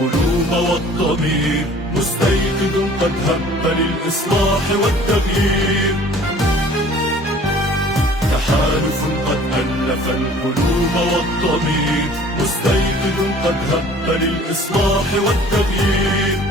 القلوب والضمير، مستيقظ قد هب للإصلاح والتغيير. تحالف قد ألف القلوب والضمير، مستيقظ قد هب للإصلاح والتغيير.